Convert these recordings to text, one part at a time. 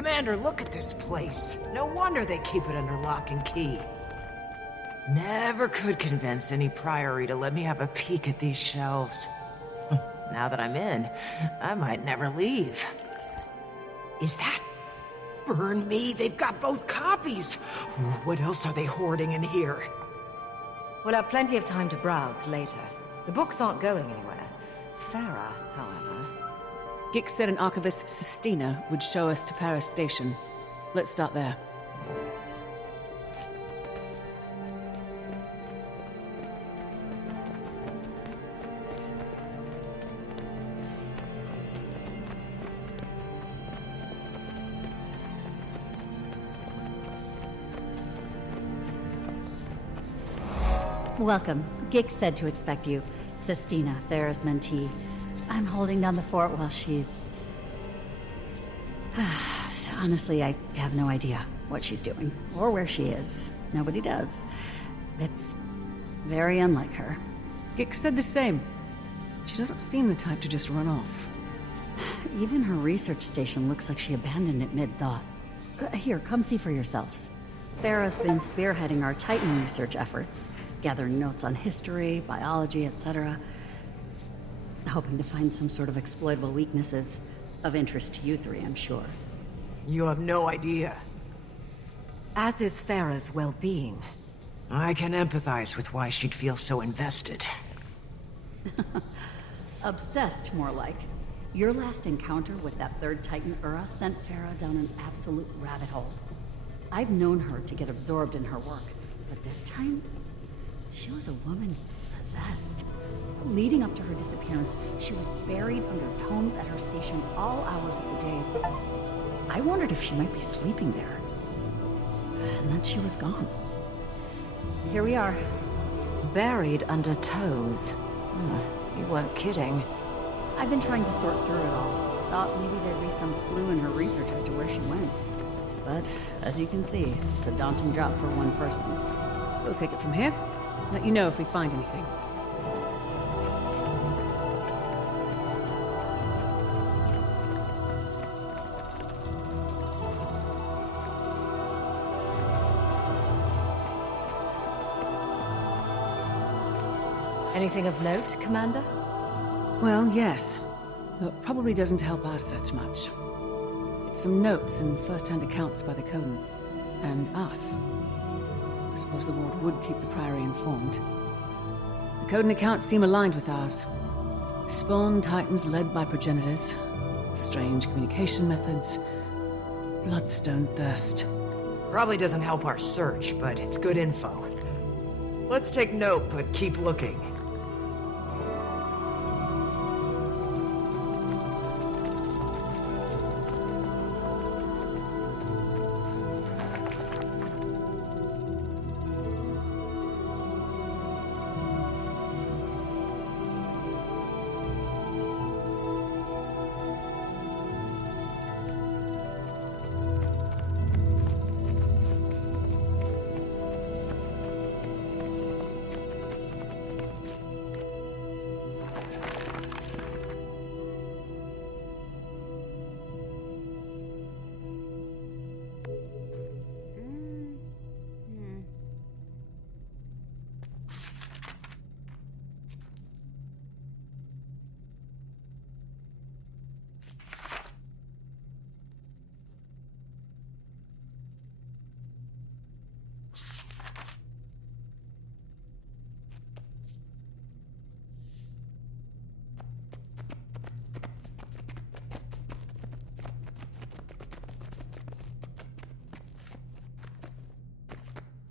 Commander, look at this place. No wonder they keep it under lock and key. Never could convince any Priory to let me have a peek at these shelves. Now that I'm in, I might never leave. Is that... Burn me, they've got both copies! What else are they hoarding in here? We'll have plenty of time to browse later. The books aren't going anywhere. Farrah, however... Gix said an archivist, Sistina, would show us to Farrah's station. Let's start there. Welcome. Gix said to expect you. Sistina, Farrah's mentee. I'm holding down the fort while she's... Honestly, I have no idea what she's doing, or where she is. Nobody does. It's very unlike her. Gix said the same. She doesn't seem the type to just run off. Even her research station looks like she abandoned it mid-thought. Here, come see for yourselves. Farrah's been spearheading our Titan research efforts, gathering notes on history, biology, etc. Hoping to find some sort of exploitable weaknesses of interest to you three, I'm sure. You have no idea. As is Farrah's well-being. I can empathize with why she'd feel so invested. Obsessed, more like. Your last encounter with that third Titan Ura sent Farrah down an absolute rabbit hole. I've known her to get absorbed in her work, but this time, she was a woman possessed. Leading up to her disappearance, she was buried under tomes at her station all hours of the day. I wondered if she might be sleeping there. And then she was gone. Here we are. Buried under tomes. You weren't kidding. I've been trying to sort through it all. Thought maybe there'd be some clue in her research as to where she went. But, as you can see, it's a daunting job for one person. We'll take it from here. Let you know if we find anything. Anything of note, Commander? Well, yes. Though it probably doesn't help our search much. It's some notes and first-hand accounts by the Coden. And us. I suppose the Ward would keep the Priory informed. The Coden accounts seem aligned with ours. Spawn Titans led by progenitors. Strange communication methods. Bloodstone thirst. Probably doesn't help our search, but it's good info. Let's take note, but keep looking.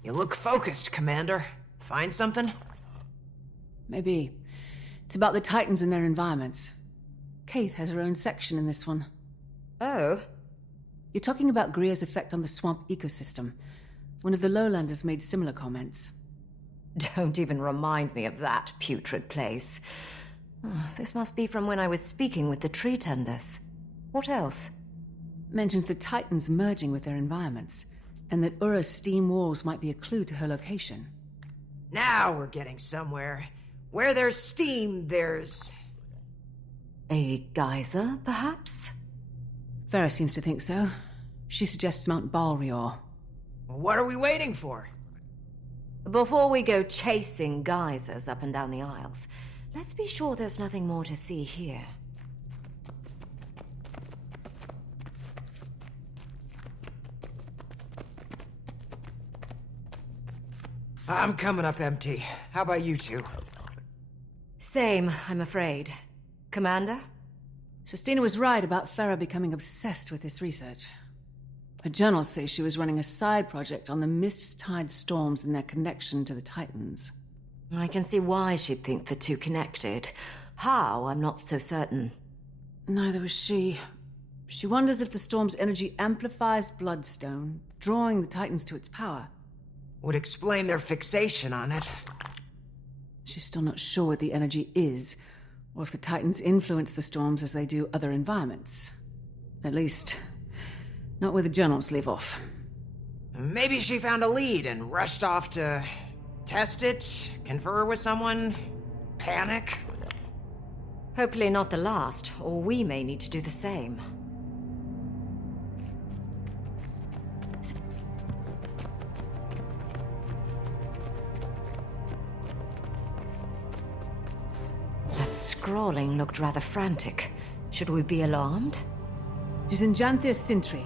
You look focused, Commander. Find something? Maybe. It's about the Titans and their environments. Kaith has her own section in this one. Oh? You're talking about Greer's effect on the swamp ecosystem. One of the lowlanders made similar comments. Don't even remind me of that putrid place. This must be from when I was speaking with the tree tenders. What else? Mentions the Titans merging with their environments, and that Ura's steam walls might be a clue to her location. Now we're getting somewhere. Where there's steam, there's... A geyser, perhaps? Farrah seems to think so. She suggests Mount Balrior. What are we waiting for? Before we go chasing geysers up and down the aisles, let's be sure there's nothing more to see here. I'm coming up empty. How about you two? Same, I'm afraid. Commander? Justina was right about Farrah becoming obsessed with this research. Her journals say she was running a side project on the mist-tide storms and their connection to the Titans. I can see why she'd think the two connected. How, I'm not so certain. Neither was she. She wonders if the storm's energy amplifies Bloodstone, drawing the Titans to its power. Would explain their fixation on it. She's still not sure what the energy is, or if the Titans influence the storms as they do other environments. At least, not where the journals leave off. Maybe she found a lead and rushed off to test it, confer with someone, panic. Hopefully not the last, or we may need to do the same. That scrawling looked rather frantic. Should we be alarmed? She's in Janthir's Sintry.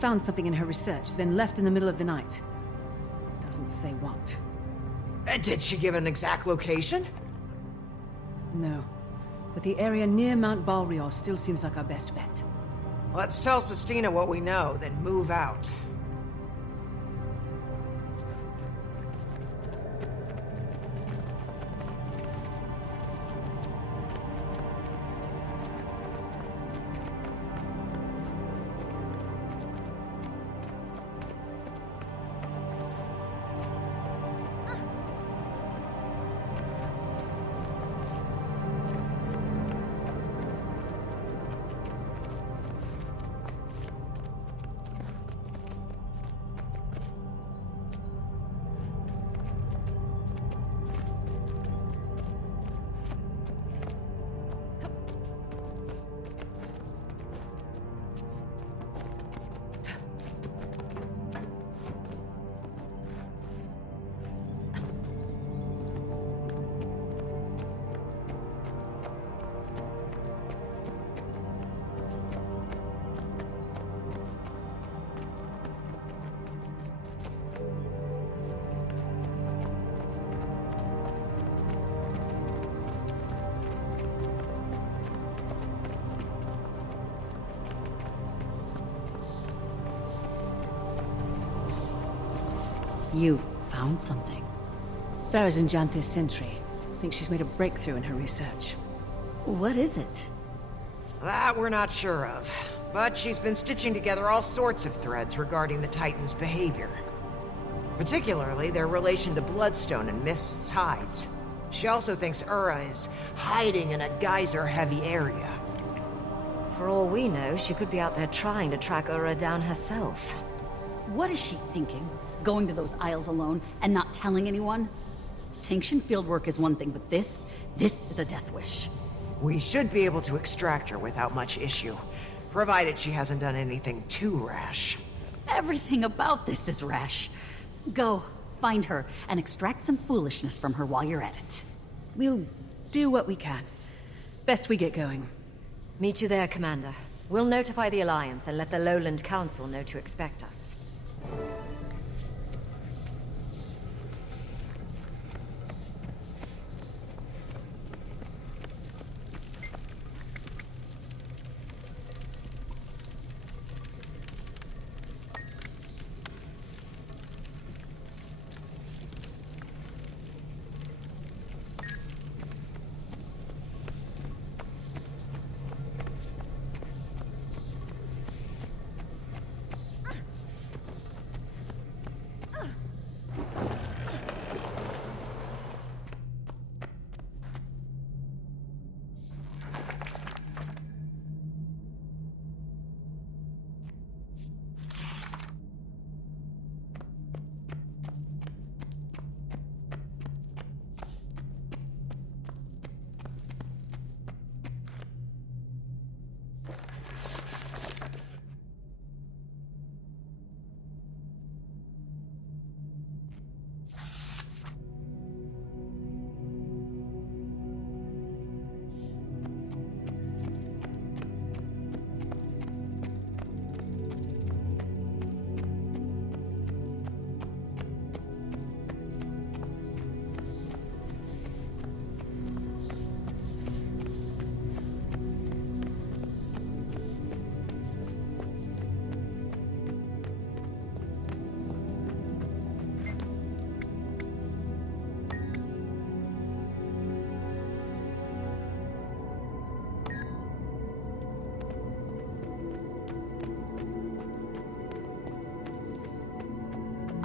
Found something in her research, then left in the middle of the night. Doesn't say what. Did she give an exact location? No. But the area near Mount Balrior still seems like our best bet. Let's tell Sistina what we know, then move out. You found something. Farrah's in Janthir's Sintry. Think she's made a breakthrough in her research. What is it? That we're not sure of. But she's been stitching together all sorts of threads regarding the Titans' behavior. Particularly their relation to Bloodstone and Mist's tides. She also thinks Ura is hiding in a geyser-heavy area. For all we know, she could be out there trying to track Ura down herself. What is she thinking? Going to those aisles alone and not telling anyone? Sanctioned fieldwork is one thing, but this is a death wish. We should be able to extract her without much issue, provided she hasn't done anything too rash. Everything about this is rash. Go, find her, and extract some foolishness from her while you're at it. We'll do what we can. Best we get going. Meet you there, Commander. We'll notify the Alliance and let the Lowland Council know to expect us.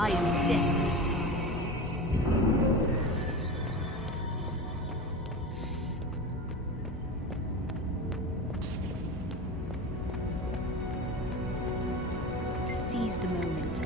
I am dead. Seize the moment.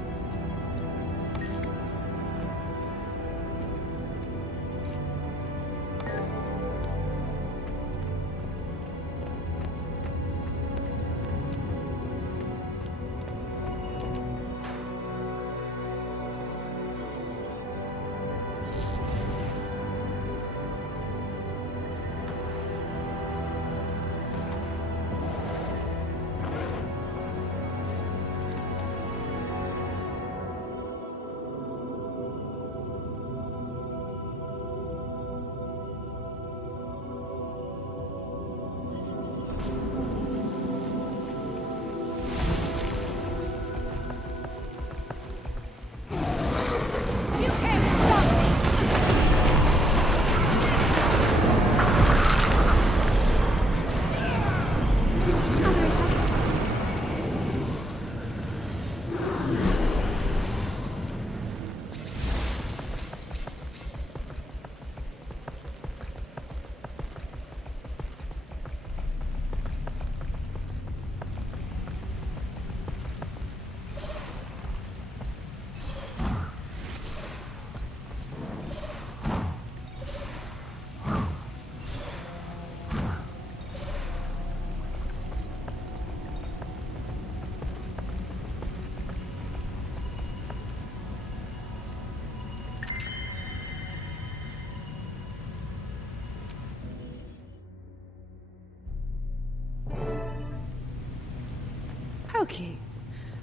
Pokey,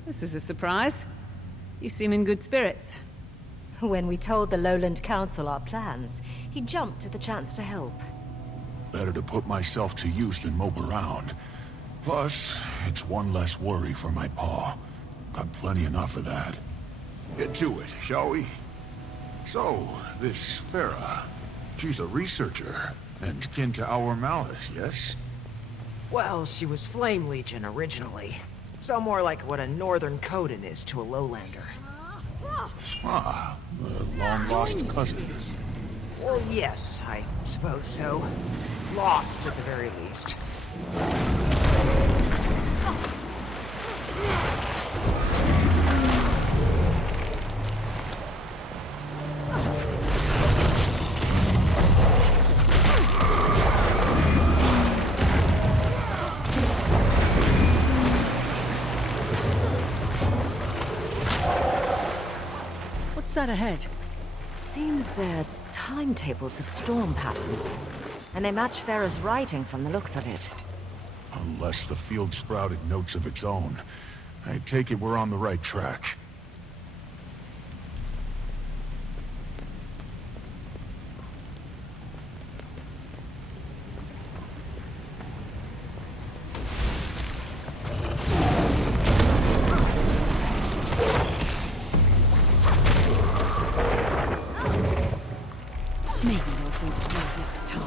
this is a surprise. You seem in good spirits. When we told the Lowland Council our plans, he jumped at the chance to help. Better to put myself to use than mope around. Plus, it's one less worry for my paw. Got plenty enough of that. Get to it, shall we? So, this Farrah, she's a researcher, and kin to our Malice, yes? Well, she was Flame Legion originally. So more like what a Northern Coden is to a Lowlander. Ah, a long-lost cousin. Well, yes, I suppose so. Lost, at the very least. What's that ahead? Seems they're timetables of storm patterns. And they match Farrah's writing from the looks of it. Unless the field sprouted notes of its own. I take it we're on the right track. Maybe they'll think twice next time.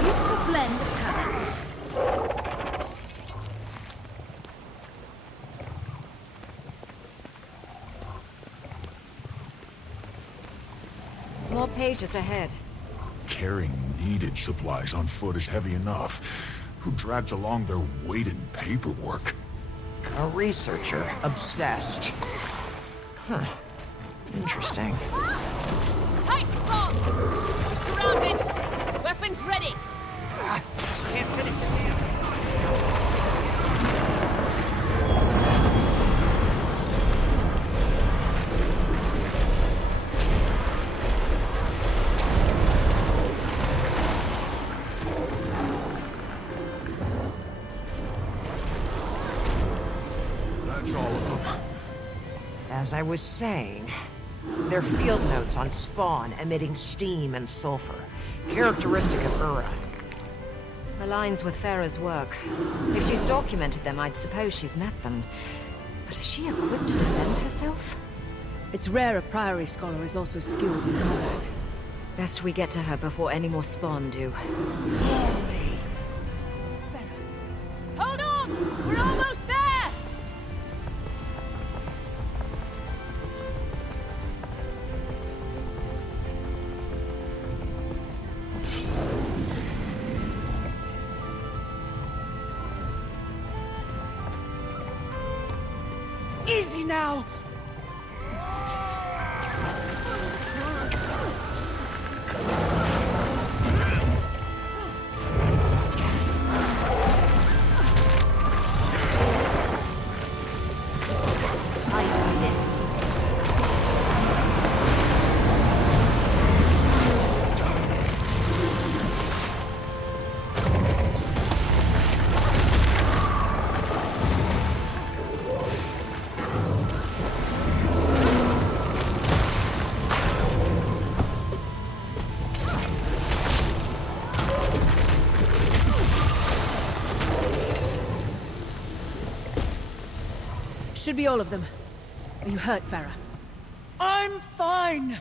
Beautiful blend of talents. More pages ahead. Carrying needed supplies on foot is heavy enough. Who drags along their weighted paperwork? A researcher, obsessed. Huh. Interesting. Tight spawn! We're surrounded! Weapons ready! Can't finish it. That's all of them. As I was saying, they're field notes on spawn emitting steam and sulfur, characteristic of Ura. Aligns with Farrah's work. If she's documented them, I'd suppose she's met them. But is she equipped to defend herself? It's rare a Priory scholar is also skilled in combat. Best we get to her before any more spawn do. Hold on! We're almost there! Easy now! Should be all of them. Are you hurt, Farrah? I'm fine.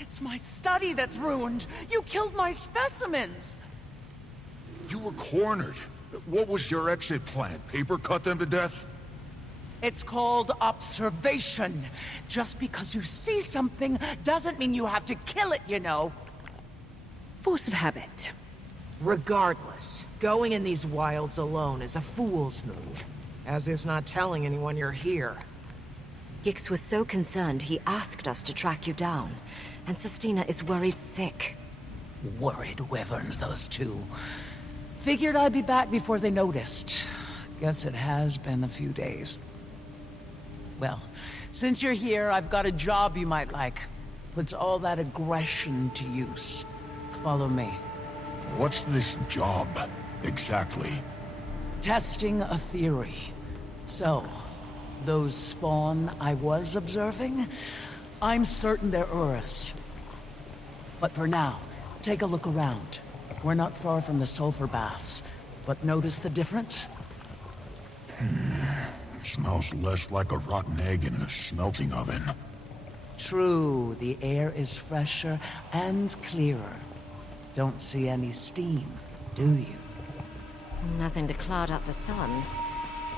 It's my study that's ruined. You killed my specimens. You were cornered. What was your exit plan? Paper cut them to death? It's called observation. Just because you see something doesn't mean you have to kill it, you know. Force of habit. Regardless, going in these wilds alone is a fool's move. As is not telling anyone you're here. Gix was so concerned he asked us to track you down. And Sestina is worried sick. Worried wyverns, those two. Figured I'd be back before they noticed. Guess it has been a few days. Well, since you're here, I've got a job you might like. Puts all that aggression to use. Follow me. What's this job, exactly? Testing a theory. So, those spawn I was observing, I'm certain they're Urus. But for now, take a look around. We're not far from the sulfur baths, but notice the difference? Smells less like a rotten egg in a smelting oven. True, the air is fresher and clearer. Don't see any steam, do you? Nothing to cloud up the sun.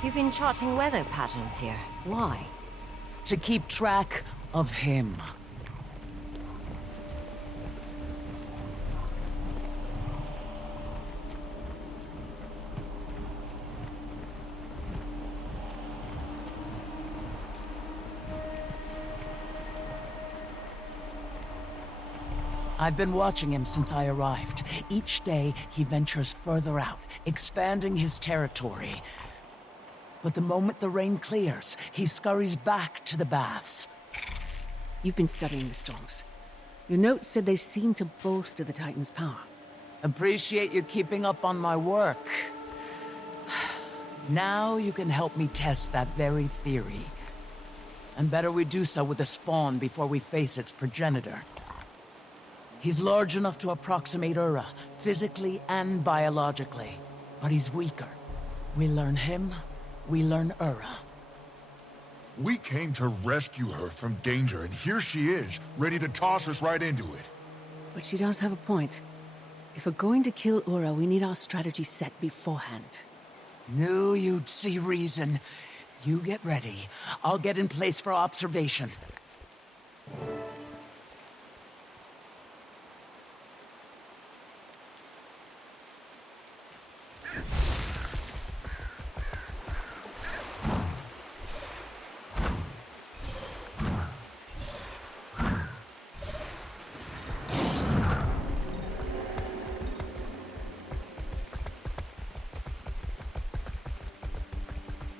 You've been charting weather patterns here. Why? To keep track of him. I've been watching him since I arrived. Each day, he ventures further out, expanding his territory. But the moment the rain clears, he scurries back to the baths. You've been studying the storms. Your notes said they seem to bolster the Titan's power. Appreciate you keeping up on my work. Now you can help me test that very theory. And better we do so with the spawn before we face its progenitor. He's large enough to approximate Ura, physically and biologically. But he's weaker. We learn him, we learn Ura. We came to rescue her from danger, and here she is, ready to toss us right into it. But she does have a point. If we're going to kill Ura, we need our strategy set beforehand. Knew you'd see reason. You get ready. I'll get in place for observation.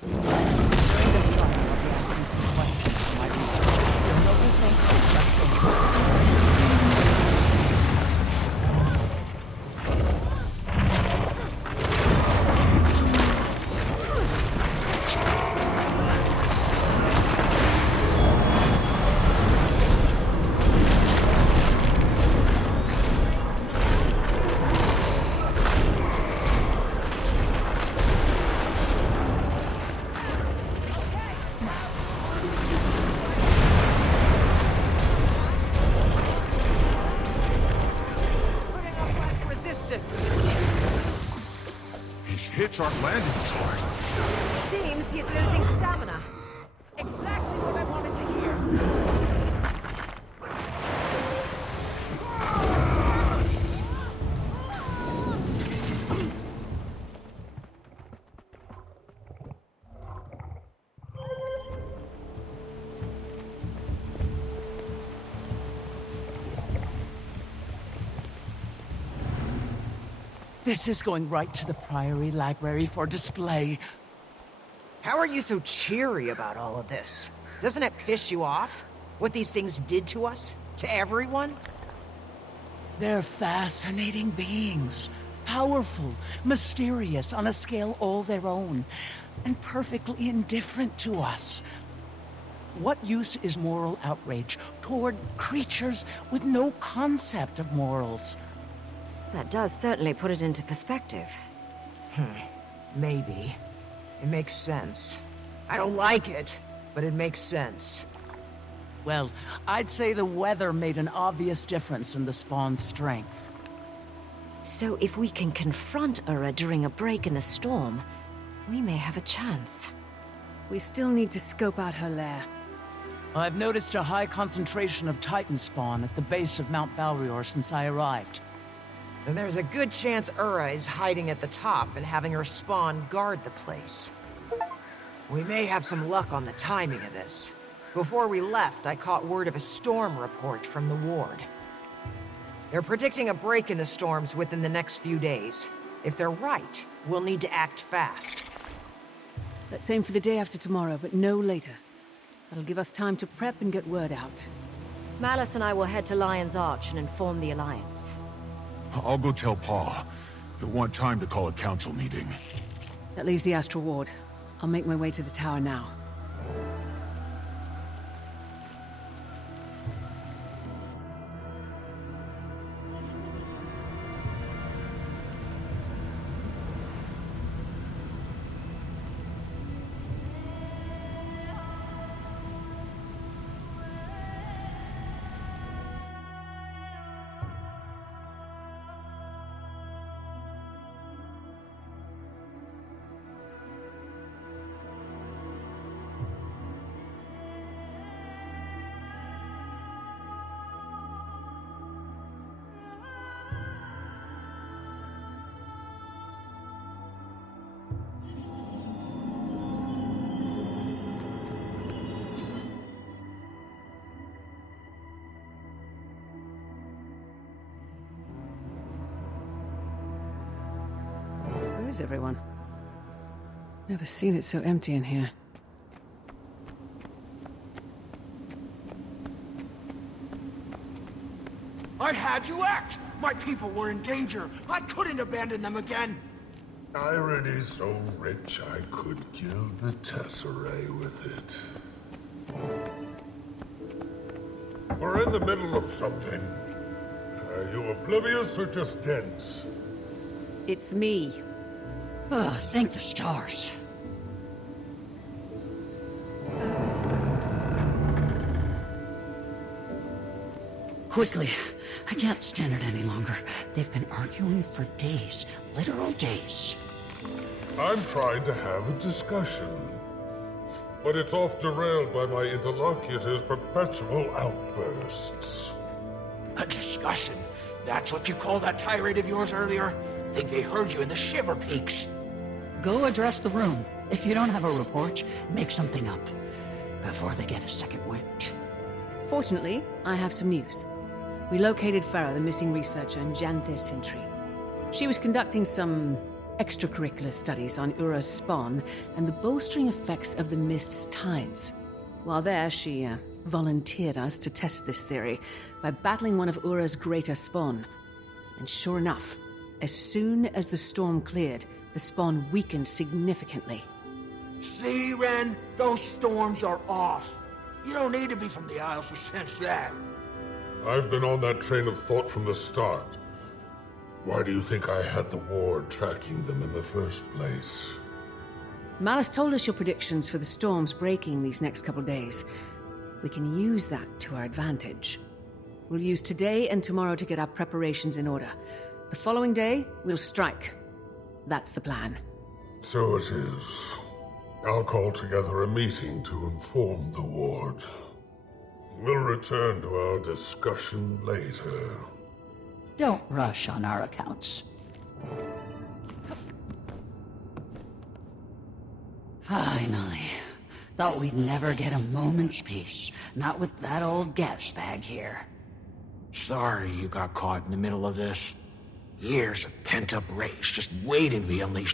During this time, I'll be asking some questions for my research. You'll know who think hits aren't landing as hard. Seems he's losing stamina. Exactly what I wanted to hear. This is going right to the Priory Library for display. How are you so cheery about all of this? Doesn't it piss you off? What these things did to us? To everyone? They're fascinating beings. Powerful, mysterious, on a scale all their own, and perfectly indifferent to us. What use is moral outrage toward creatures with no concept of morals? That does certainly put it into perspective. Maybe. It makes sense. I don't like it, but it makes sense. Well, I'd say the weather made an obvious difference in the spawn's strength. So if we can confront Ura during a break in the storm, we may have a chance. We still need to scope out her lair. I've noticed a high concentration of Titan spawn at the base of Mount Balrior since I arrived. Then there's a good chance Ura is hiding at the top and having her spawn guard the place. We may have some luck on the timing of this. Before we left, I caught word of a storm report from the ward. They're predicting a break in the storms within the next few days. If they're right, we'll need to act fast. Let's aim for the day after tomorrow, but no later. That'll give us time to prep and get word out. Malice and I will head to Lion's Arch and inform the Alliance. I'll go tell Pa. He'll want time to call a council meeting. That leaves the Astral Ward. I'll make my way to the tower now. Where is everyone? Never seen it so empty in here. I had to act! My people were in danger. I couldn't abandon them again. Irony's so rich I could gild the tesserae with it. We're in the middle of something. Are you oblivious or just dense? It's me. Oh, thank the stars. Quickly. I can't stand it any longer. They've been arguing for days. Literal days. I'm trying to have a discussion. But it's off derailed by my interlocutor's perpetual outbursts. A discussion? That's what you called that tirade of yours earlier? Think they heard you in the Shiver Peaks. Go address the room. If you don't have a report, make something up. Before they get a second wind. Fortunately, I have some news. We located Farrah, the missing researcher, in Janthir Sentry. She was conducting some extracurricular studies on Ura's spawn and the bolstering effects of the mist's tides. While there, she volunteered us to test this theory by battling one of Ura's greater spawn. And sure enough, as soon as the storm cleared, the spawn weakened significantly. See, Ren? Those storms are off. You don't need to be from the Isles to sense that. I've been on that train of thought from the start. Why do you think I had the ward tracking them in the first place? Malice told us your predictions for the storms breaking these next couple days. We can use that to our advantage. We'll use today and tomorrow to get our preparations in order. The following day, we'll strike. That's the plan. So it is. I'll call together a meeting to inform the ward. We'll return to our discussion later. Don't rush on our accounts. Finally. Thought we'd never get a moment's peace. Not with that old gas bag here. Sorry you got caught in the middle of this. Years of pent-up rage just waiting to be unleashed